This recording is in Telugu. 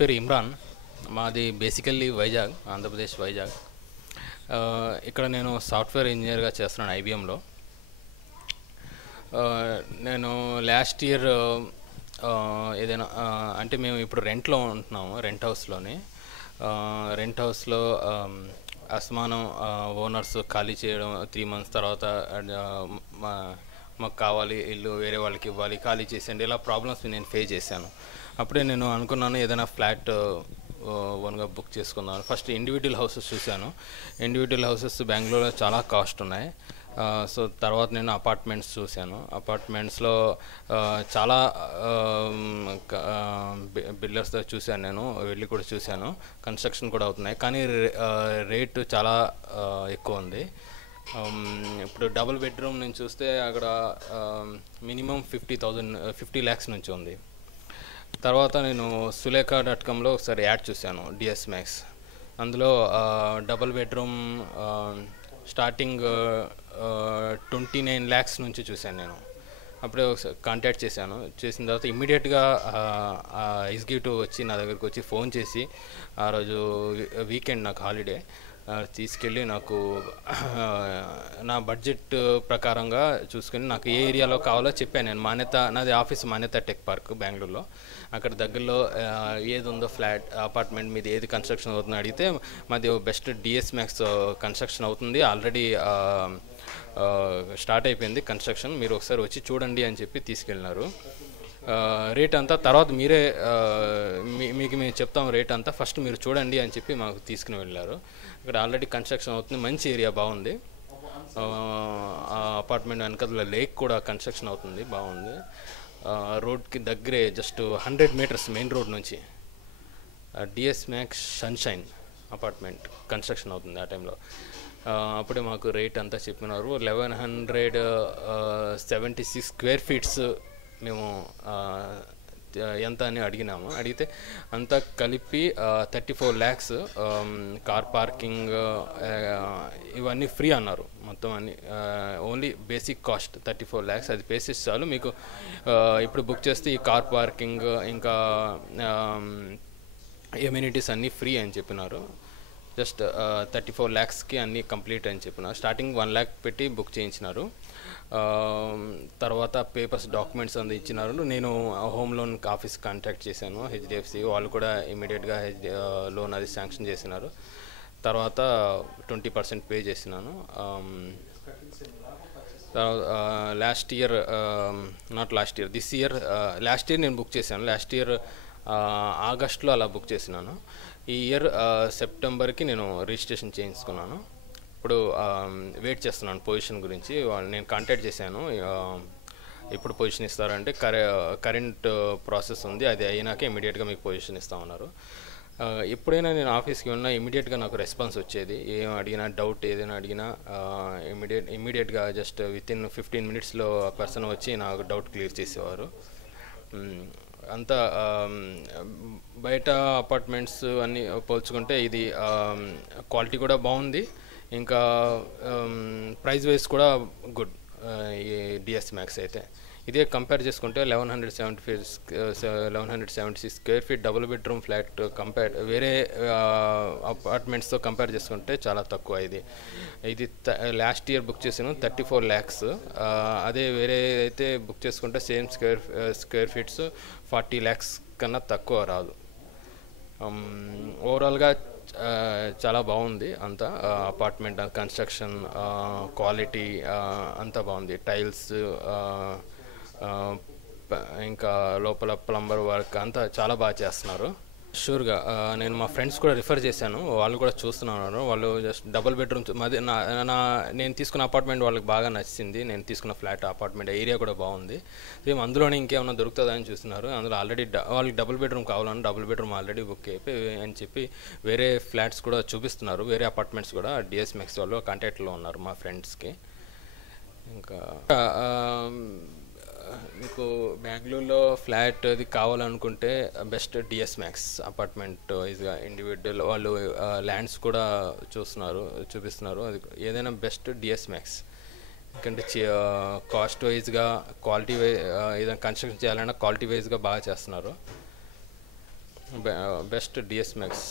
పేరు ఇమ్రాన్. మాది బేసికల్లీ వైజాగ్, ఆంధ్రప్రదేశ్ వైజాగ్. ఇక్కడ నేను సాఫ్ట్వేర్ ఇంజనీర్గా చేస్తున్నాను ఐబిఎంలో. నేను లాస్ట్ ఇయర్ ఏదైనా అంటే మేము ఇప్పుడు రెంట్లో ఉంటున్నాము, రెంట్ హౌస్లోని. రెంట్ హౌస్లో అసమానం ఓనర్స్ ఖాళీ చేయడం, 3 months తర్వాత మాకు కావాలి ఇల్లు, వేరే వాళ్ళకి ఇవ్వాలి, ఖాళీ చేసేయండి, ఇలా ప్రాబ్లమ్స్ నేను ఫేస్ చేశాను. అప్పుడే నేను అనుకున్నాను ఏదైనా ఫ్లాట్ ఓన్గా బుక్ చేసుకుందాం. ఫస్ట్ ఇండివిజువల్ హౌసెస్ చూశాను. ఇండివిజువల్ హౌసెస్ బెంగళూరులో చాలా కాస్ట్ ఉన్నాయి. సో తర్వాత నేను అపార్ట్మెంట్స్ చూశాను. అపార్ట్మెంట్స్లో చాలా బిల్డర్స్తో చూశాను, నేను వెళ్ళి కూడా చూశాను. కన్స్ట్రక్షన్ కూడా అవుతున్నాయి, కానీ రేటు చాలా ఎక్కువ ఉంది. ఇప్పుడు డబుల్ బెడ్రూమ్ నుంచి చూస్తే అక్కడ మినిమం 50 lakhs నుంచి ఉంది. తర్వాత నేను సులేఖ.comలో ఒకసారి యాడ్ చూశాను, డిఎస్ మ్యాక్స్. అందులో డబుల్ బెడ్రూమ్ స్టార్టింగ్ 29 lakhs నుంచి చూశాను నేను. అప్పుడే ఒకసారి కాంటాక్ట్ చేశాను. చేసిన తర్వాత ఇమ్మీడియట్గా ఎగ్జిక్యూటివ్ వచ్చి నా దగ్గరికి వచ్చి ఫోన్ చేసి, ఆ రోజు వీకెండ్ నాకు హాలిడే, తీసుకెళ్ళి నాకు నా బడ్జెట్ ప్రకారంగా చూసుకొని నాకు ఏ ఏరియాలో కావాలో చెప్పాను. నేను నాది ఆఫీస్ మాన్యత టెక్ పార్క్ బెంగళూరులో. అక్కడ దగ్గరలో ఏది ఉందో ఫ్లాట్ అపార్ట్మెంట్ మీద ఏది కన్స్ట్రక్షన్ అవుతుందో అడిగితే, మాది బెస్ట్ డిఎస్ మ్యాక్స్ కన్స్ట్రక్షన్ అవుతుంది, ఆల్రెడీ స్టార్ట్ అయిపోయింది కన్స్ట్రక్షన్, మీరు ఒకసారి వచ్చి చూడండి అని చెప్పి తీసుకెళ్ళినారు. రేట్ అంతా తర్వాత మీరే మీకు మేము చెప్తాం రేట్ అంతా, ఫస్ట్ మీరు చూడండి అని చెప్పి మాకు తీసుకుని వెళ్ళారు. ఇక్కడ ఆల్రెడీ కన్స్ట్రక్షన్ అవుతుంది, మంచి ఏరియా, బాగుంది. అపార్ట్మెంట్ వెనకాల లేక్ కూడా కన్స్ట్రక్షన్ అవుతుంది, బాగుంది. రోడ్కి దగ్గరే జస్ట్ 100 meters మెయిన్ రోడ్ నుంచి DS Max Sunshine apartment construction అవుతుంది ఆ టైంలో. అప్పుడే మాకు రేట్ అంతా చెప్పినారు. 1176 square feet మేము ఎంత అని అడిగినాము. అడిగితే అంతా కలిపి 34 lakhs, కార్ పార్కింగ్ ఇవన్నీ ఫ్రీ అన్నారు. మొత్తం అన్ని ఓన్లీ బేసిక్ కాస్ట్ 34 lakhs, అది బేసిస్ చాలు. మీకు ఇప్పుడు బుక్ చేస్తే ఈ కార్ పార్కింగ్ ఇంకా ఎమ్యూనిటీస్ అన్నీ ఫ్రీ అని చెప్పినారు. జస్ట్ 34 lakhsకి అన్నీ కంప్లీట్ అని చెప్పినారు. స్టార్టింగ్ 1 lakh పెట్టి బుక్ చేయించినారు. తర్వాత పేపర్స్, డాక్యుమెంట్స్ అంతా ఇచ్చినారు. నేను హోమ్ లోన్ ఆఫీస్ కాంటాక్ట్ చేశాను, హెచ్డిఎఫ్సి. వాళ్ళు కూడా ఇమీడియట్గా లోన్ అది శాంక్షన్ చేసినారు. తర్వాత 20% పే చేసినాను. లాస్ట్ ఇయర్ నేను బుక్ చేశాను. లాస్ట్ ఇయర్ ఆగస్ట్లో అలా బుక్ చేసినాను. ఈ ఇయర్ సెప్టెంబర్కి నేను రిజిస్ట్రేషన్ చేయించుకున్నాను. ఇప్పుడు వెయిట్ చేస్తున్నాను పొజిషన్ గురించి. నేను కాంటాక్ట్ చేశాను, ఇప్పుడు పొజిషన్ ఇస్తారంటే కరెంట్ ప్రాసెస్ ఉంది, అది అయినాక ఇమీడియట్గా మీకు పొజిషన్ ఇస్తామన్నారు. ఎప్పుడైనా నేను ఆఫీస్కి ఉన్నా ఇమీడియట్గా నాకు రెస్పాన్స్ వచ్చేది. ఏం అడిగినా, డౌట్ ఏదైనా అడిగినా ఇమీడియట్గా జస్ట్ వితిన్ 15 minutesలో ఆ పర్సన్ వచ్చి నాకు డౌట్ క్లియర్ చేసేవారు. అంతా బయట అపార్ట్మెంట్స్ అన్నీ పోల్చుకుంటే ఇది క్వాలిటీ కూడా బాగుంది, ఇంకా ప్రైస్ వైజ్ కూడా గుడ్. ఈ డిఎస్ మ్యాక్స్ అయితే ఇదే కంపేర్ చేసుకుంటే 1176 square feet double bedroom flat వేరే అపార్ట్మెంట్స్తో కంపేర్ చేసుకుంటే చాలా తక్కువ. ఇది లాస్ట్ ఇయర్ బుక్ చేసాను 34 lakhs. అదే వేరే అయితే బుక్ చేసుకుంటే సేమ్ స్క్వేర్ ఫీట్స్ 40 lakhs కన్నా తక్కువ రాదు. ఓవరాల్గా చాలా బాగుంది అంతా. అపార్ట్మెంట్ కన్స్ట్రక్షన్ క్వాలిటీ అంతా బాగుంది. టైల్స్ ఇంకా లోపల ప్లంబర్ వర్క్ అంతా చాలా బాగా చేస్తున్నారు. షూర్గా నేను మా ఫ్రెండ్స్ కూడా రిఫర్ చేశాను, వాళ్ళు కూడా చూస్తున్నారు. వాళ్ళు జస్ట్ డబుల్ బెడ్రూమ్ నేను తీసుకున్న అపార్ట్మెంట్ వాళ్ళకి బాగా నచ్చింది. నేను తీసుకున్న ఫ్లాట్ అపార్ట్మెంట్ ఏరియా కూడా బాగుంది. సేమ్ అందులోనే ఇంకేమైనా దొరుకుతుందని చూస్తున్నారు. అందులో ఆల్రెడీ వాళ్ళకి డబుల్ బెడ్రూమ్ కావాలని డబుల్ బెడ్రూమ్ ఆల్రెడీ బుక్ అయిపోయి అని చెప్పి వేరే ఫ్లాట్స్ కూడా చూపిస్తున్నారు. వేరే అపార్ట్మెంట్స్ కూడా డిఎస్ మ్యాక్స్ వాళ్ళు కాంటాక్ట్లో ఉన్నారు మా ఫ్రెండ్స్కి. ఇంకా మీకు బెంగళూరులో ఫ్లాట్ అది కావాలనుకుంటే బెస్ట్ డిఎస్ మ్యాక్స్ అపార్ట్మెంట్ వైజ్గా ఇండివిజువల్ వాళ్ళు ల్యాండ్స్ కూడా చూపిస్తున్నారు. అది ఏదైనా బెస్ట్ డిఎస్ మ్యాక్స్. ఎందుకంటే కాస్ట్ వైజ్గా, క్వాలిటీ ఏదైనా కన్స్ట్రక్షన్ చేయాలన్నా క్వాలిటీ వైజ్గా బాగా చేస్తున్నారు. Best DS max